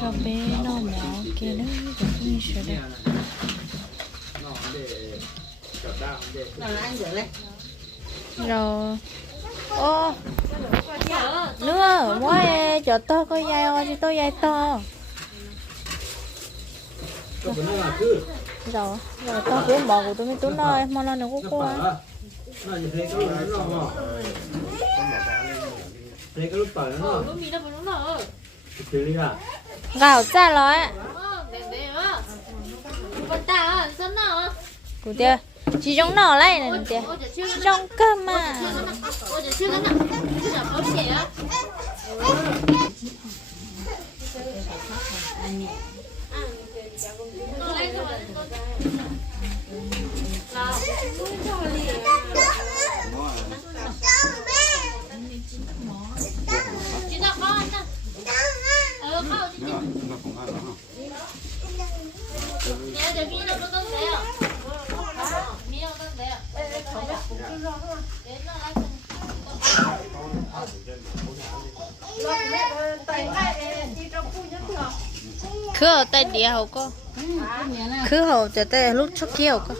cho bé nó nhỏ kia nó cũng như sợ đây rồi ô nữa mua cho to có dây ô chứ tôi dây to rồi rồi to cũng bỏ của tôi mới túi nói mà nó nó cũng qua gạo ra rồi cụ tia chỉ trong nỏ lại nè tia chỉ trong cơm mà cứ ở tay đĩa hậu có cứ hậu cho tay lúc trước kia hậu có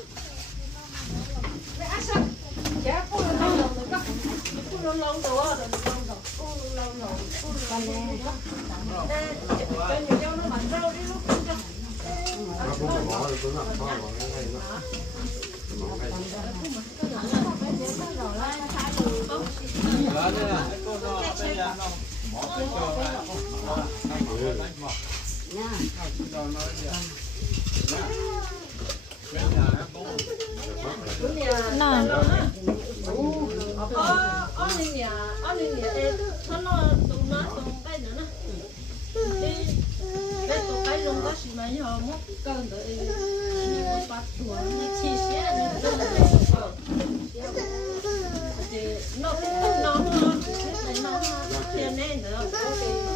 ย่าน่าไม่ยอมกินเลยมีวิตปัจจุบันที่เสีย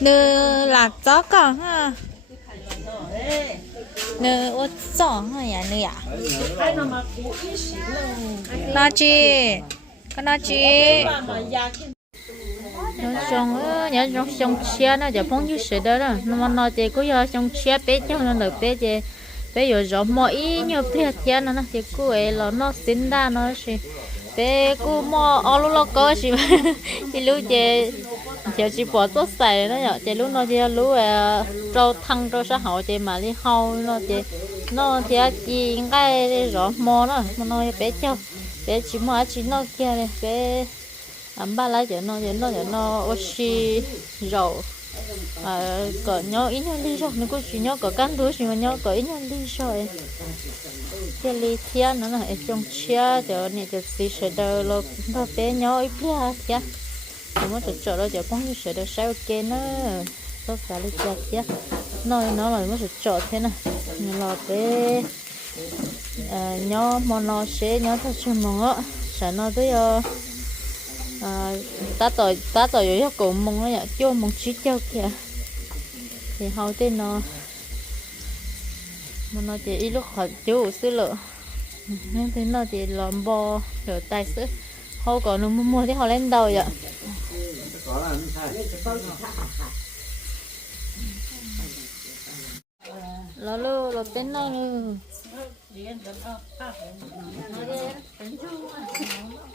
nơ là chó cả ha. Nơ ô chó hả ya nơ ya nó chi con nó chi xong nhớ trong xong chia nó giờ phong như sữa đó đó nó mà nó thì cứ giờ xong chia bé cho nó được bé thì bé giờ rõ mọi ý nhiều bé thì nó nó thì cứ ấy là nó sinh ra nó sẽ bé cứ mò ở lúc nó có gì thì lúc thì giờ chỉ bỏ tốt xài nó nhở thì lúc nó thì lúc à trâu thăng trâu xã hội thì mà đi hâu nó thì nó thì chỉ cái rõ mò nó mà nó bé cho bé chỉ mò chỉ nó kia này bé ấm ba lá cho nó cho nó cho nó oxy dầu à có nhau ít nhau đi rồi nó có chỉ nhau có cán đuôi thì mà nhau có ít nhau đi rồi. Cái ly thiên nó là ở trong chia cho này cho xí sẽ đâu lo ba bé nhau ít bia thiên nó mới được chỗ đó cho con như sẽ đầu sao ok nó. Có phải lấy chia chia nó nó là mới được chỗ thế này là bé. À, nhau mà nó sẽ nhau thật sự mà sẽ nó tới ờ, à ta tội ta tội yếu cổ mong nó nhở cho mong chỉ cho kìa thì hầu tên nó mà nó chỉ ít lúc họ chú xứ lợ nên thế nó chỉ làm bò rồi tài xứ hầu còn nó mua mua thì họ lên đầu vậy lo lo lo tên này nữa เพราะว่าตอนนี้แต่ละนั่งจะตอนนั้น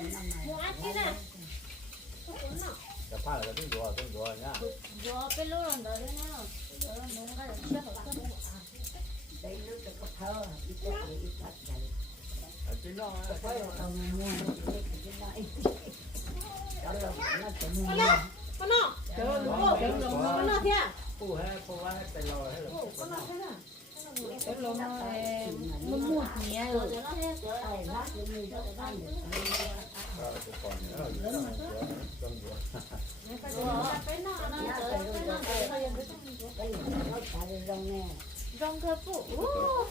我还记得怎么弄要办了个病毒啊病毒啊你看我被漏了呢没有这个朋友一家人一家人真的啊欢迎我当兵吗哎呀不能不能不能不能不能 rong cơ phụ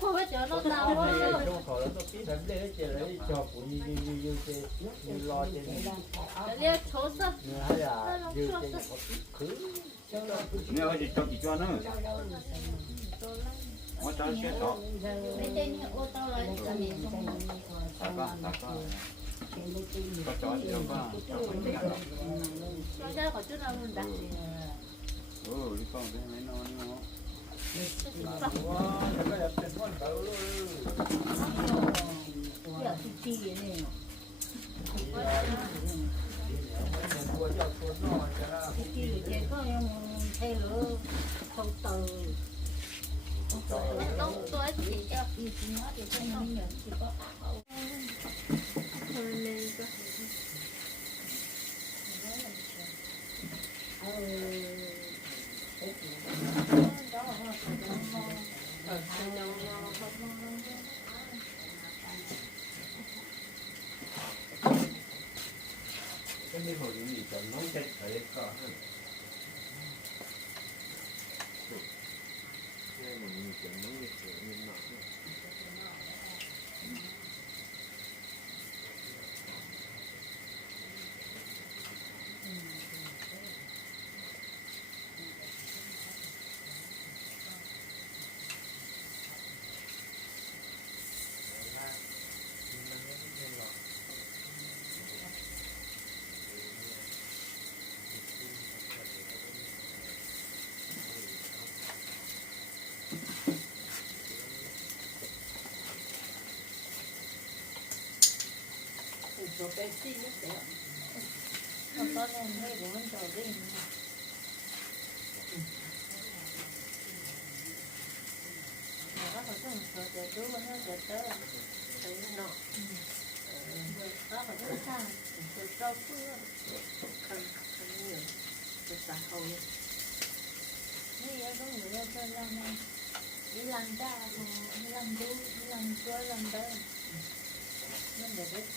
ôi trời nó đau quá đâu khỏi nó tí thầm lê chè lấy cho phụ như như như như chè như lo chè này lê thấu sấp hay là như chè có tí khứ nếu gì cho chị cho nó. thế nào Pelo no es muy miedo. Yo no sé. จะก่อนเนี่ยเราจะต้องเสือต้องดู cái nó nó Trong cơ phụ. Ủa, không biết cho nó nào ช่ quá. วงเขาแล้วต้องพี่แบบเล่เจเลยจอปุ๋ยยืนยืนยืนเจยืนรอเจเนื้อ Liệt chấu sập. ให้อ่ะยืนเจคือ เนี่ยว่าจะจบกี่จ้านึงว่าจะเช็ดต่อ Mấy tên như ô tô là cho mình không ตาก็ตาก็ก็จอดเดียวก็จอดคนเดียว Cho ra khỏi chút nào luôn đặt. เออนี่ก็เป็นไม่ ต้องตัวสีจะอีกเนาะเดี๋วจะเหยื่อที่ก็ người ra. Đi làm cha đi làm chú, đi làm chúa, làm để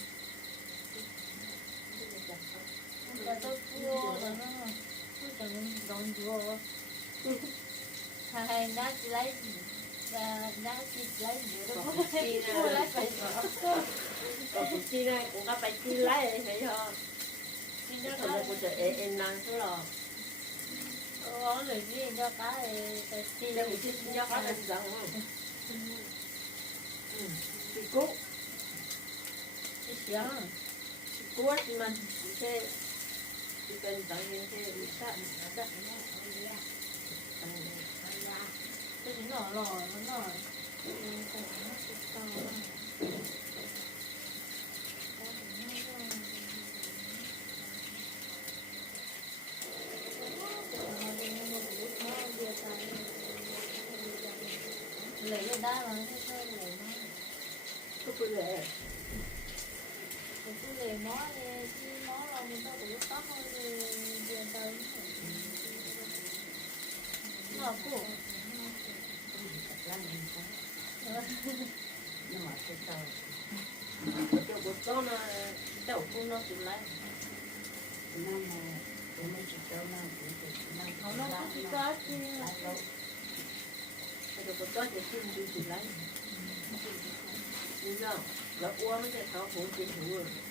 rồi đi gì á, nó nó cái. Rồi rồi cũng Hai lấy và lấy đó lấy phải sợ. chi này cũng có phải chi lấy thấy không Chi cái em số rồi ờ lời gì cho cá thì, chi đây một cho cá là rằng không thì cú chi xíu. thì cú thì mình sẽ chỉ cần tặng những cái bị sát đó Cái gì nó lò nó lò. lấy cái đá mà cái thôi lấy nó có cái lấy nó đi chứ nó là mình có tóc thôi thì tiền tới nó phụ nhưng mà cái tàu cái bộ đó nó tàu cũng nó cũng lấy nó chỉ có chi rồi có cho để xin đi thì lấy đúng không là uống cái tháo hổ trên hổ rồi ngon lắm. Bố nó bố nó từ đó thì nó mua thôi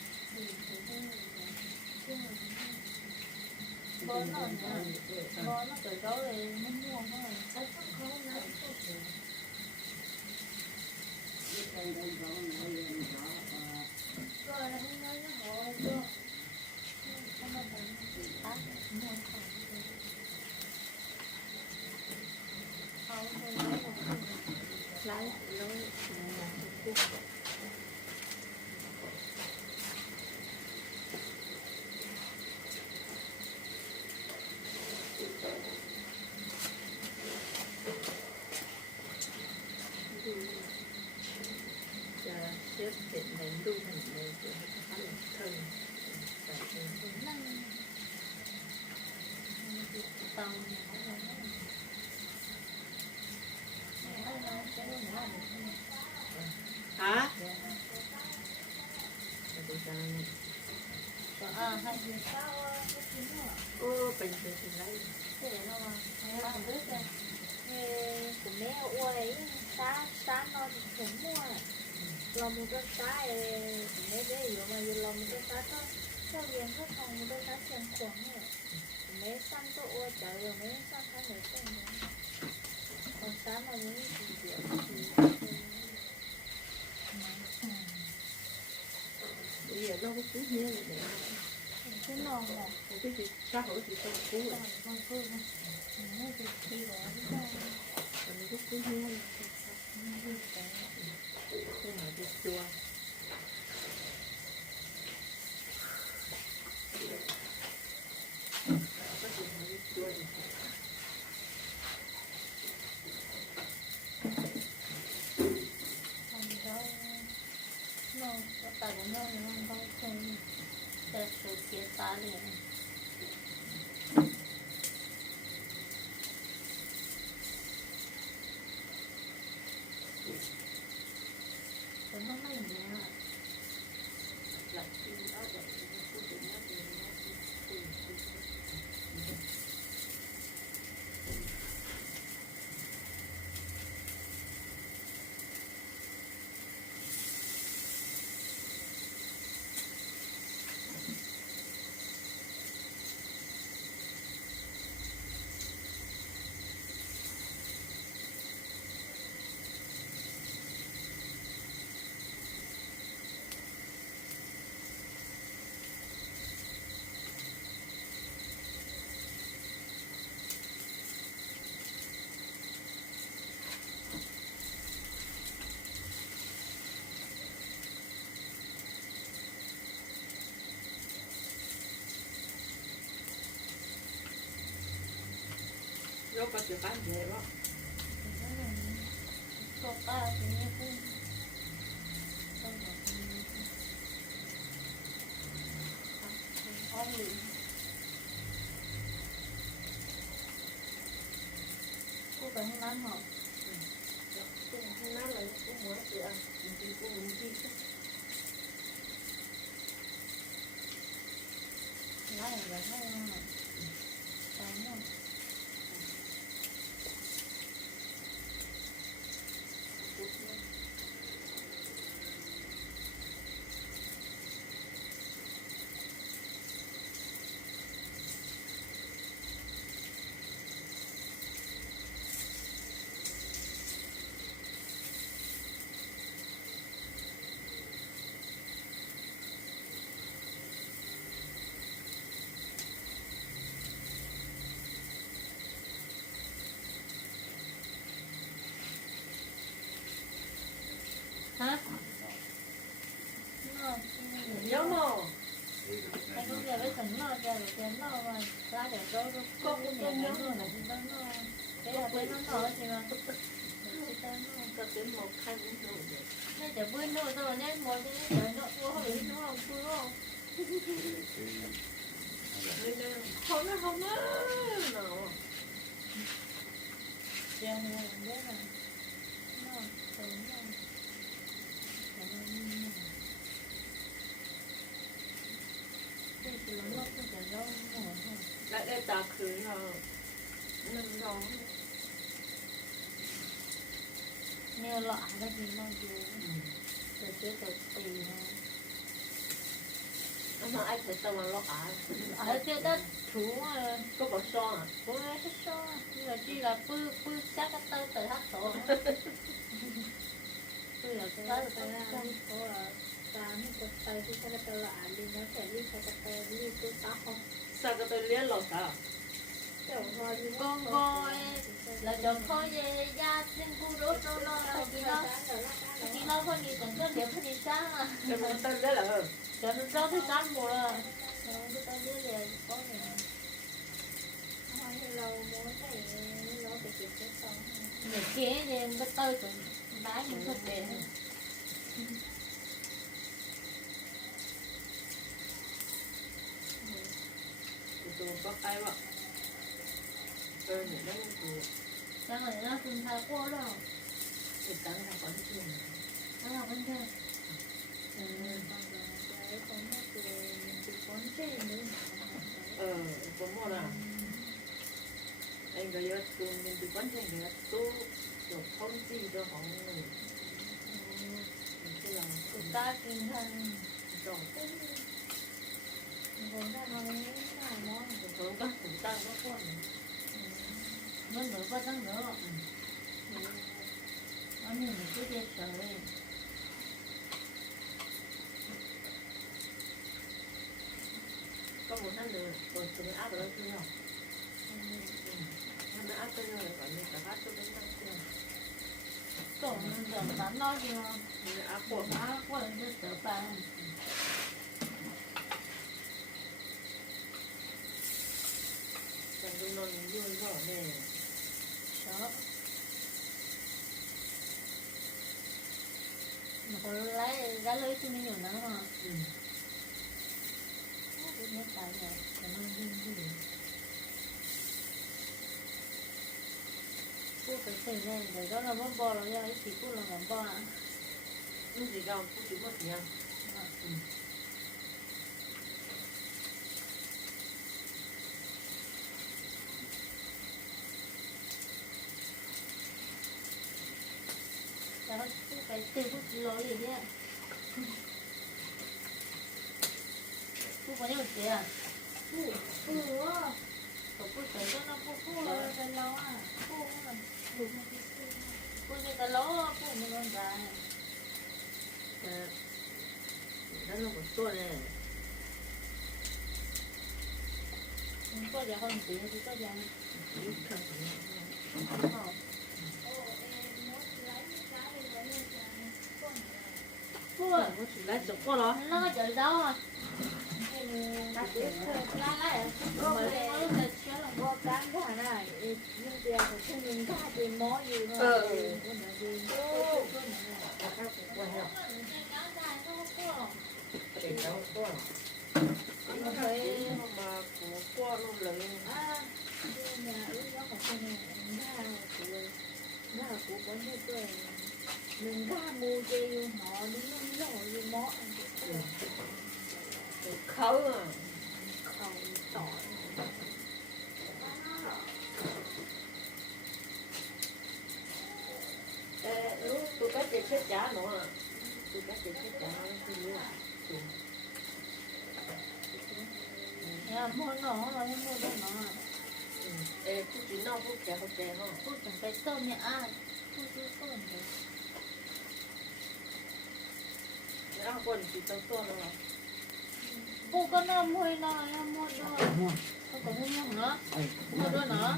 có nó rồi mà giờ lòng một cái xá thôi sao liền có phòng một cái xá tiền quảng rồi của mẹ xăm cho uầy trời rồi mẹ xăm cái này cái này còn xá mà muốn gì vậy thì bây giờ nó có cú nhớ là để cái non này cái gì xã hội thì không cú rồi con cứ nó thì khi rồi nó còn nó có cú nhớ là cái này thì chua có gì mà đi chua thì không đâu nó có tài của nó nó không có không để sự ก็จะตั้งใจว่าตัป้าตีนี้พุ่งต้องบอกห้องลืมกู้ไปให้ร้านหอมกู้ให้ร้านอเลยกู้หัวเกลือจริงๆกู้หมดที่ร้านอะไรให้ร้เนาะ nhớ mò, anh cũng về với thằng nó ra rồi tiền nó mà ra để cho nó có cái nhà nó là nó nó Đây là bên nó nở thì mà có đến một khăn rồi nên để bươn nổi rồi nên một cái trời nó ua hồi nó không? Cua không nên là không nó không. nó nào Chiều này biết rồi Nó sớm rồi Đây thì nó nó cũng chả đâu ngồi thôi lại đây ta khử rồi năm đó Nêu lọ ra thì nó dù Rồi chứ tự tì mà ai phải tao mà lo à Ở tiêu đất chú có bỏ son à ấy hết Nhưng mà chỉ là bư bư chắc cái tơ tự hát tổ Bư là cái tơ tự hát tổ là Ta mới có tay thì chắc cái tơ là ảnh đi nó sẽ đi cho cái tơ đi tôi tóc không sao cái tôi liên lọt à con coi là chồng coi về gia xin cu đốt nó nó phải chỉ nó chỉ nó không đi tận cơn điểm không đi sáng mà cái mình tên đấy là ừ cho nó cho tới sáng mùa rồi cái tao biết về có gì để kế thì bắt tơi tụi đá những thật đẹp tụi bắt ai vậy ừ những cái tụi sáng rồi nó từng thao qua đâu tụi cắn là có cái chuyện nó là vấn đề ờ có một là anh cái giờ tụi mình tụi vẫn thành cái tụi tụi không gì đâu không người cái là tụi ta kinh thân rồi vốn ra nó mới là món tụi các tụi ta nó quan nó nữa có tăng nữa nó nhìn cái đẹp trời có một năm nữa rồi tụi áp rồi chưa không năm nữa áp tới rồi còn mình cả phát tôi đến năm chưa tổng giờ bán nó gì mà mình áp của nó sợ mình vui rõ nè sợ mà còn lấy ra lấy cho mình nhiều nữa mà ừ cái nhất tại rồi là nó đi đi cô phải xem này để đó là bom bò là do cái chỉ cô là bom bò à cái gì đâu cũng chỉ một nhang ừ đó cô phải tìm cô chỉ lỗi gì đấy cô có nhiều tiền à cô cô cô cô phải cho nó cô cô là cái lâu à cô là cô cô như cái lâu à cô mới nói ra Ờ, đó là một số này không có gì hơn tiền thì có gì ít không không cô à có chỉ lấy chụp qua đó nó có chợ đâu à lá lá à mà nó là chế là có cán cả này nhưng tiền của chúng mình cả tiền mó gì mà Ờ. Cái này thì để qua nó nó lớn à cái không nhà mình ra mua chơi họ đi nó nó gì mó khấu à không tỏi Ê, lúc tôi có tiền chết trả nữa à tôi có tiền chết trả nó tôi mua nhà mua nó là mua đó nó Ê, tôi chỉ nói phút trả không trả không cô chẳng phải tôm nhà ai cô cứ tôm đấy nó còn chỉ tao to cô có nó mua nó mua đó cô có mua không nữa mua đó nó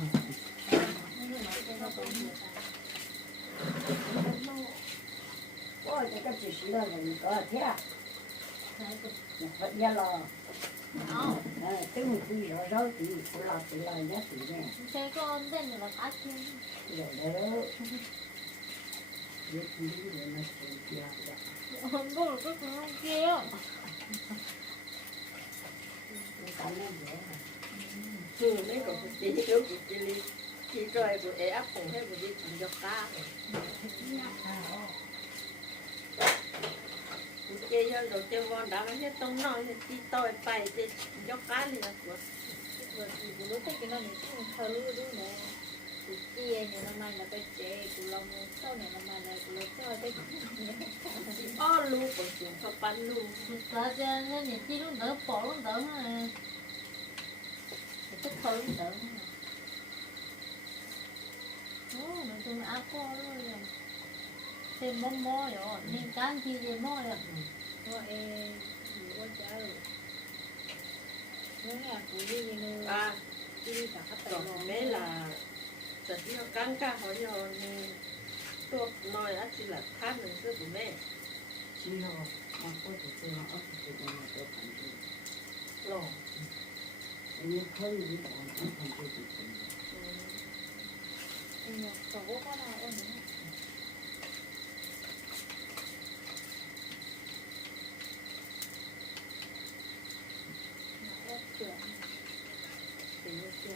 ôi cái cái chỉ là mình có thế à vẫn nhớ lò Không, Ờ, mình cứ cái rồi thì của là thì là giá nè thế con tên là cá chim. rồi đó biết đi rồi nó sẽ chia không có cái con kia. cái mấy cái của chị của chị đi rồi của ấy áp cùng hay của chị chỉ cho cá của chị cho rồi chị đã nó hết tông nói thì chị tôi phải chị cho cá liền của Rồi thì cũng lúc thấy cái này cũng thơ lưu đúng nè. Của kia này nó mai là cái chế, của lòng sau này nó mai là của lúc cho cái chị o lu của chị cho bán lu Thật ra nó nhìn chi lúc đỡ bỏ lúc đỡ mà. Cái thơ lúc đỡ mà. Ồ, nói chung là ác quá rồi. Thêm mó mó rồi, nên cán chi thì mó rồi. có e có chả rồi nó nghe của đi nữa à đi cả các rồi mấy là thật yêu căng cả hỏi rồi tôi nói á chỉ là tham mình xưa của mẹ chỉ lo mà có thể tôi nó có thể tôi nó tôi phải đi rồi nhưng không đi đó nó không tôi tự tin Ừ, cậu có con nào ôn nữa. Nó ép trưởng. thì nó chưa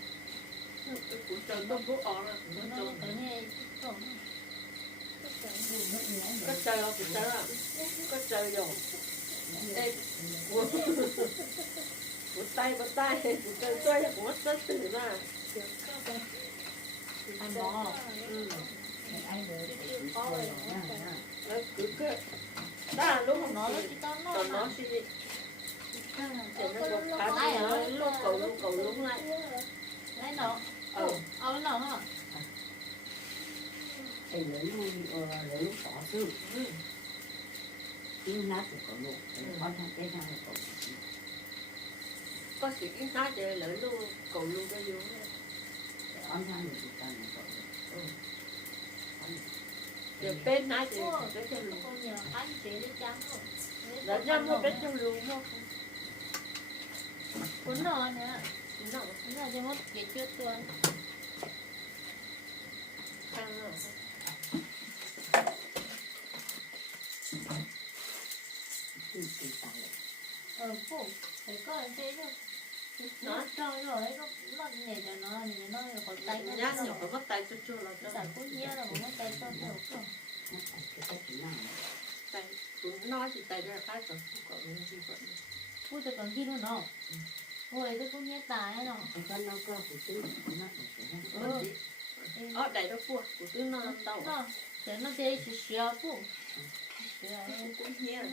lấy cái nó sẽ thì thêm được cái đó tái rồi chúng nó mua à. Ngay cũng nhét tái rồi, trên tay nữa. nó là nó mà nó nó nó nó hay á chị ôn nó của trời tôi bố ở là nó trông có trời không có trời à có trời rồi đây của của tay của tay của trời tôi của mất tất tử là Ăn bò. ừ ai được thì có rồi nha nó cứ cái đó lúc Nó nó nó chỉ có nó còn nó mà. thì thì nó có khá nó lúc cầu lúc cầu lúc lại Lấy nó. ờ Ờ, nó hả? thì lấy luôn lấy lúc bỏ sư ừ. cứ nát thì có lúc có thằng cái nào có có sự kiến nói để lỡ luôn cầu luôn cái vô con thằng thì ta nó có giờ bên nói thì cái cho luôn con nhờ anh chị đi chăng rồi. đã ra mua cái cho luôn không Cuốn nó nè. Nó Cuốn nó cho mất cái chưa tuần. khăn rồi cứ cứ ta Ờ, phụ. Phải có thế thôi. Nó cho rồi, nó nó nhảy cho nó, nhảy nó có tay nó. nhát nhỏ có tay cho cho là cho Tại cũng nhớ là cũng có tay cho nó không. nó cái cái gì tay cũng nói thì tay ra khác rồi không có những gì vậy Ui, tôi còn kia luôn nó. Ôi, tôi cũng nhớ tài nó. con nó phụ nó phải cái ừ ở đây nó phua của tôi nó đâu để nó thế chỉ xíu phụ. Cũng nhé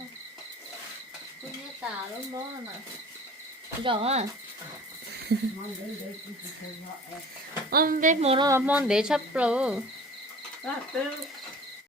Cũng nhớ tài lắm bó nè. Rõ à? Ông biết mua nó là món để chấp rồi. à